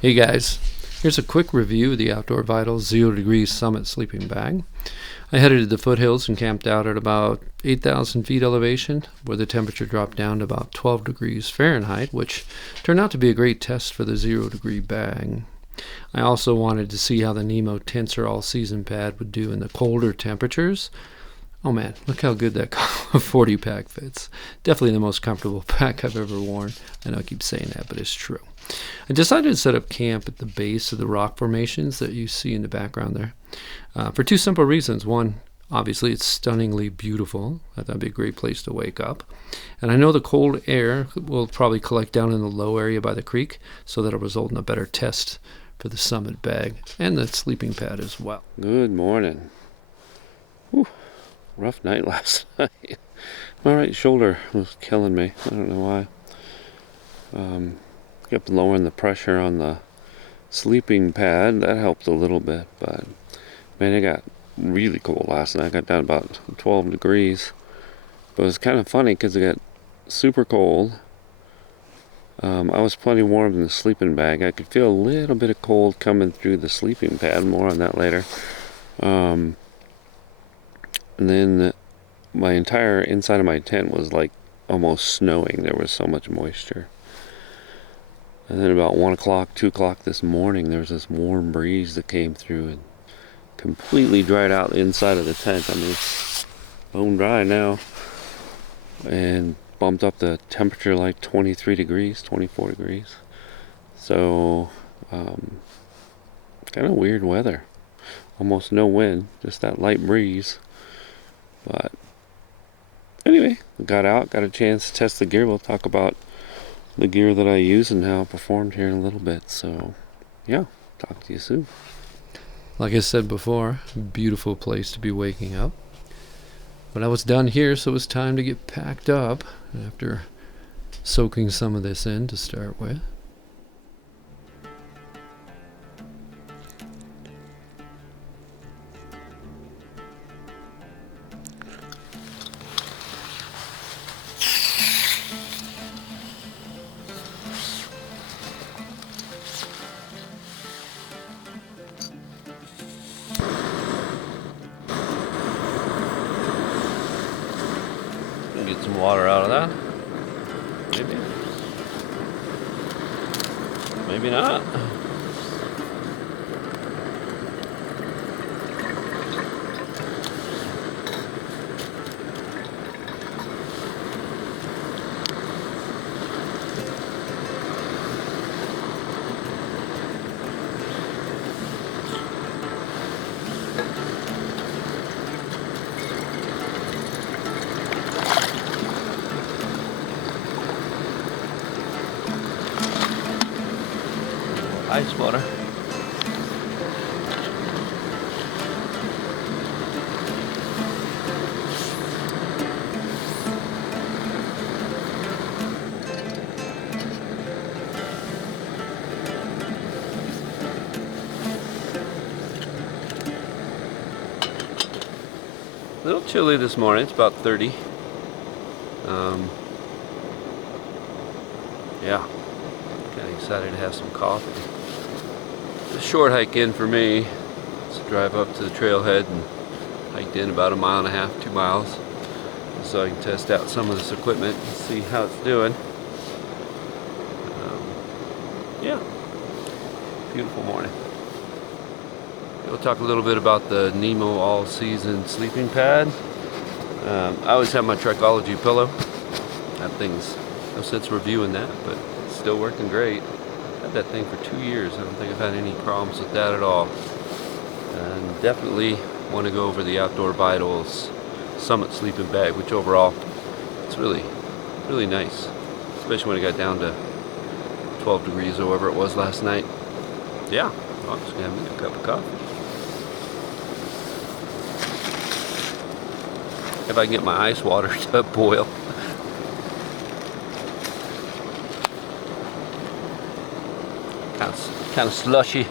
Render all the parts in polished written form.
Hey guys, here's a quick review of the Outdoor Vitals 0 Degrees Summit Sleeping Bag. I headed to the foothills and camped out at about 8,000 feet elevation, where the temperature dropped down to about 12 degrees Fahrenheit, which turned out to be a great test for the 0 degree bag. I also wanted to see how the Nemo Tensor all-season pad would do in the colder temperatures. Oh man, look how good that 40 pack fits. Definitely the most comfortable pack I've ever worn. I know I keep saying that, but it's true. I decided to set up camp at the base of the rock formations that you see in the background there for two simple reasons. One, obviously it's stunningly beautiful. I thought that'd be a great place to wake up. And I know the cold air will probably collect down in the low area by the creek, so that'll result in a better test for the summit bag and the sleeping pad as well. Good morning. Whew. Rough night last night. My right shoulder was killing me. I don't know why. Kept lowering the pressure on the sleeping pad. That helped a little bit, but man, it got really cold last night. I got down about 12 degrees. But it was kind of funny because it got super cold. I was plenty warm in the sleeping bag. I could feel a little bit of cold coming through the sleeping pad. More on that later. And then my entire inside of my tent was like almost snowing. There was so much moisture. And then about 1 o'clock, 2 o'clock this morning, there was this warm breeze that came through and completely dried out the inside of the tent. I mean, it's bone dry now. And bumped up the temperature like 23 degrees, 24 degrees. So, kind of weird weather. Almost no wind, just that light breeze. But anyway, got out, got a chance to test the gear. We'll talk about the gear that I use and how it performed here in a little bit. So yeah, talk to you soon. Like I said before, beautiful place to be waking up. But I was done here, so it was time to get packed up after soaking some of this in to start with. Get some water out of that. Maybe not. Ice water. A little chilly this morning. It's about 30. Yeah, kind of excited to have some coffee. It's a short hike in for me. Let's drive up to the trailhead and hiked in about 1.5 miles, 2 miles, so I can test out some of this equipment and see how it's doing. Yeah, beautiful morning. We'll talk a little bit about the Nemo all-season sleeping pad. I always have my Tricology pillow. That thing's no sense reviewing that, but it's still working great. Had that thing for 2 years. I don't think I've had any problems with that at all. And definitely want to go over the Outdoor Vitals Summit sleeping bag, which overall it's really nice, especially when it got down to 12 degrees or whatever it was last night. Yeah, I'm just gonna have me a cup of coffee. If I can get my ice water to boil. Kind of slushy.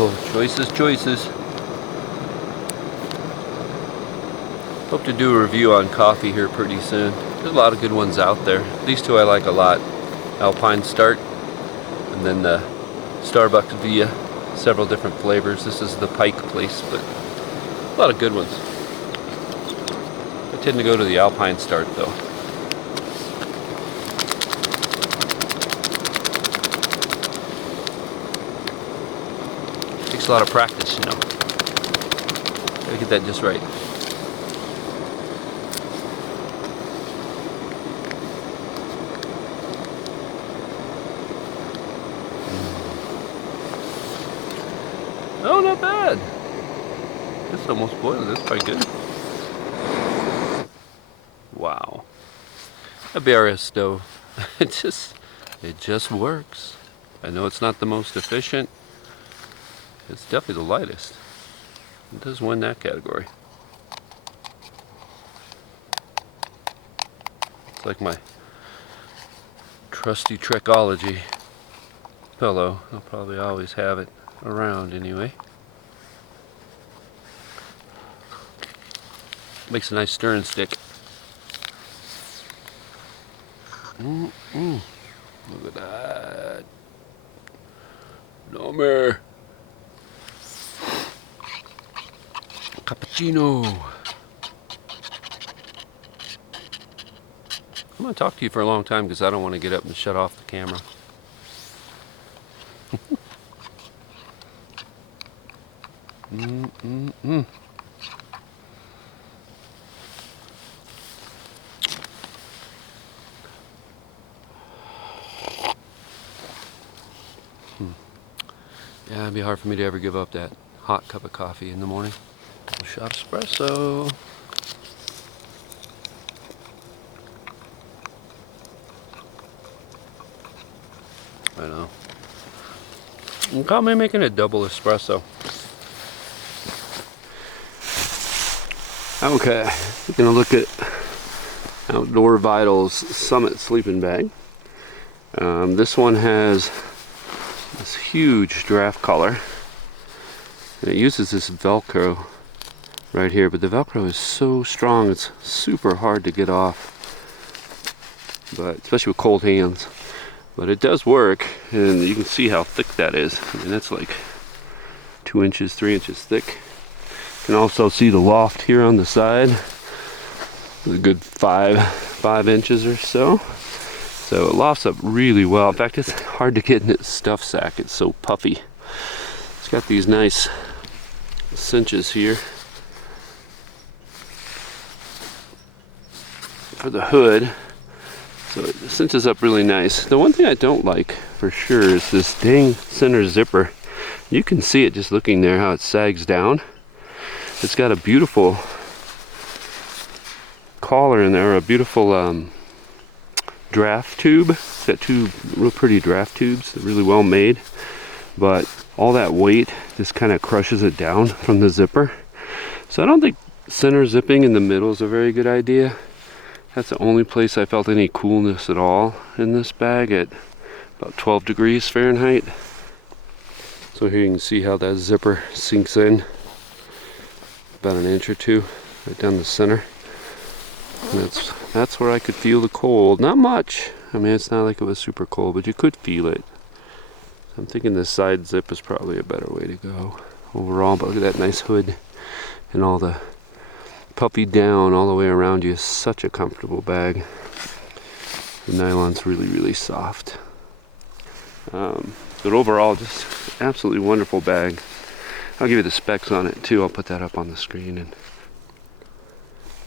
Oh, choices. Hope to do a review on coffee here pretty soon. There's a lot of good ones out there. These two I like a lot. Alpine Start, and then the Starbucks Via. Several different flavors. This is the Pike place, but a lot of good ones. I tend to go to the Alpine Start though. Takes a lot of practice, you know. Gotta get that just right. Oh, not bad. It's almost boiling. That's quite good. Wow. A BRS stove. It just works. I know it's not the most efficient. It's definitely the lightest. It does win that category. It's like my trusty Trekology pillow. I'll probably always have it around anyway. Makes a nice stirring stick. Look at that. No more. Cappuccino. I'm going to talk to you for a long time because I don't want to get up and shut off the camera. Yeah, it'd be hard for me to ever give up that hot cup of coffee in the morning. A shot of espresso. I know. You call me making a double espresso. Okay, we're gonna look at Outdoor Vitals Summit sleeping bag. This one has this huge draft collar, and it uses this Velcro right here, but the Velcro is so strong it's super hard to get off, but especially with cold hands. But it does work, and you can see how thick that is. I mean, that's like 2 inches, 3 inches thick. You can also see the loft here on the side. It's a good 5 inches or so. So it lofts up really well. In fact, it's hard to get in its stuff sack. It's so puffy. It's got these nice cinches here for the hood. So it cinches up really nice. The one thing I don't like for sure is this dang center zipper. You can see it just looking there how it sags down. It's got a beautiful collar in there, a beautiful draft tube. It's got 2 real pretty draft tubes, really well made, but all that weight just kind of crushes it down from the zipper. So I don't think center zipping in the middle is a very good idea. That's the only place I felt any coolness at all in this bag, at about 12 degrees Fahrenheit. So here you can see how that zipper sinks in about an inch or 2 right down the center. And that's where I could feel the cold. Not much. I mean, it's not like it was super cold, but you could feel it. I'm thinking the side zip is probably a better way to go overall. But look at that nice hood and all the puffy down all the way around you. Is such a comfortable bag. The nylon's really, really soft. But overall, just absolutely wonderful bag. I'll give you the specs on it too. I'll put that up on the screen. And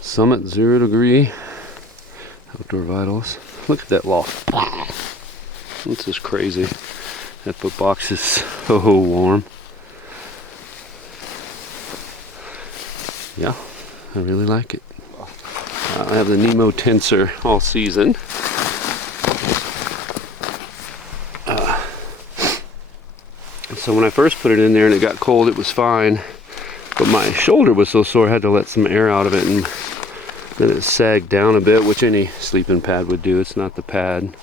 Summit 0 degree Outdoor Vitals. Look at that loft. It's just crazy. That foot box is so warm. Yeah, I really like it. I have the Nemo Tensor all season. So when I first put it in there and it got cold, it was fine. But my shoulder was so sore I had to let some air out of it, and then it sagged down a bit, which any sleeping pad would do. It's not the pad.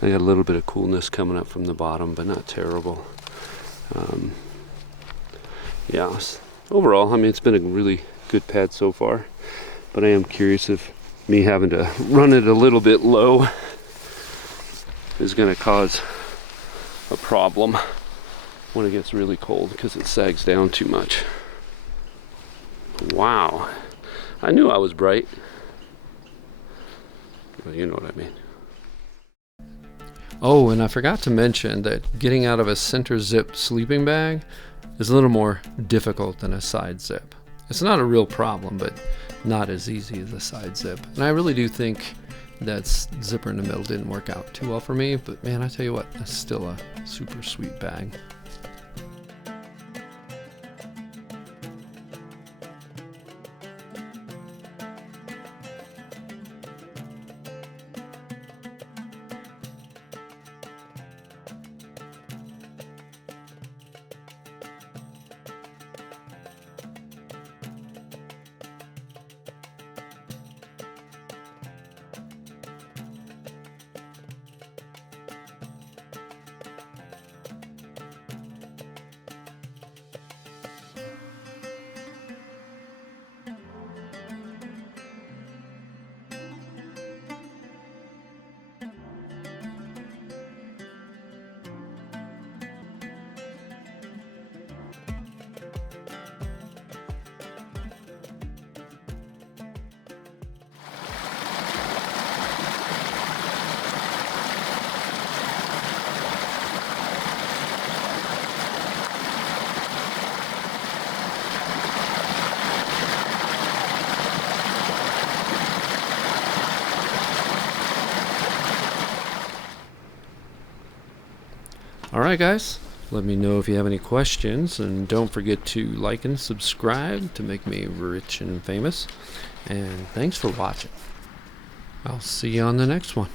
I got a little bit of coolness coming up from the bottom, but not terrible. Yeah, overall, I mean, it's been a really good pad so far. But I am curious if me having to run it a little bit low is going to cause a problem when it gets really cold, because it sags down too much. Wow, I knew I was bright. Well, you know what I mean. Oh, and I forgot to mention that getting out of a center zip sleeping bag is a little more difficult than a side zip. It's not a real problem, but not as easy as a side zip. And I really do think that zipper in the middle didn't work out too well for me, but man, I tell you what, that's still a super sweet bag. Alright guys, let me know if you have any questions, and don't forget to like and subscribe to make me rich and famous. And thanks for watching. I'll see you on the next one.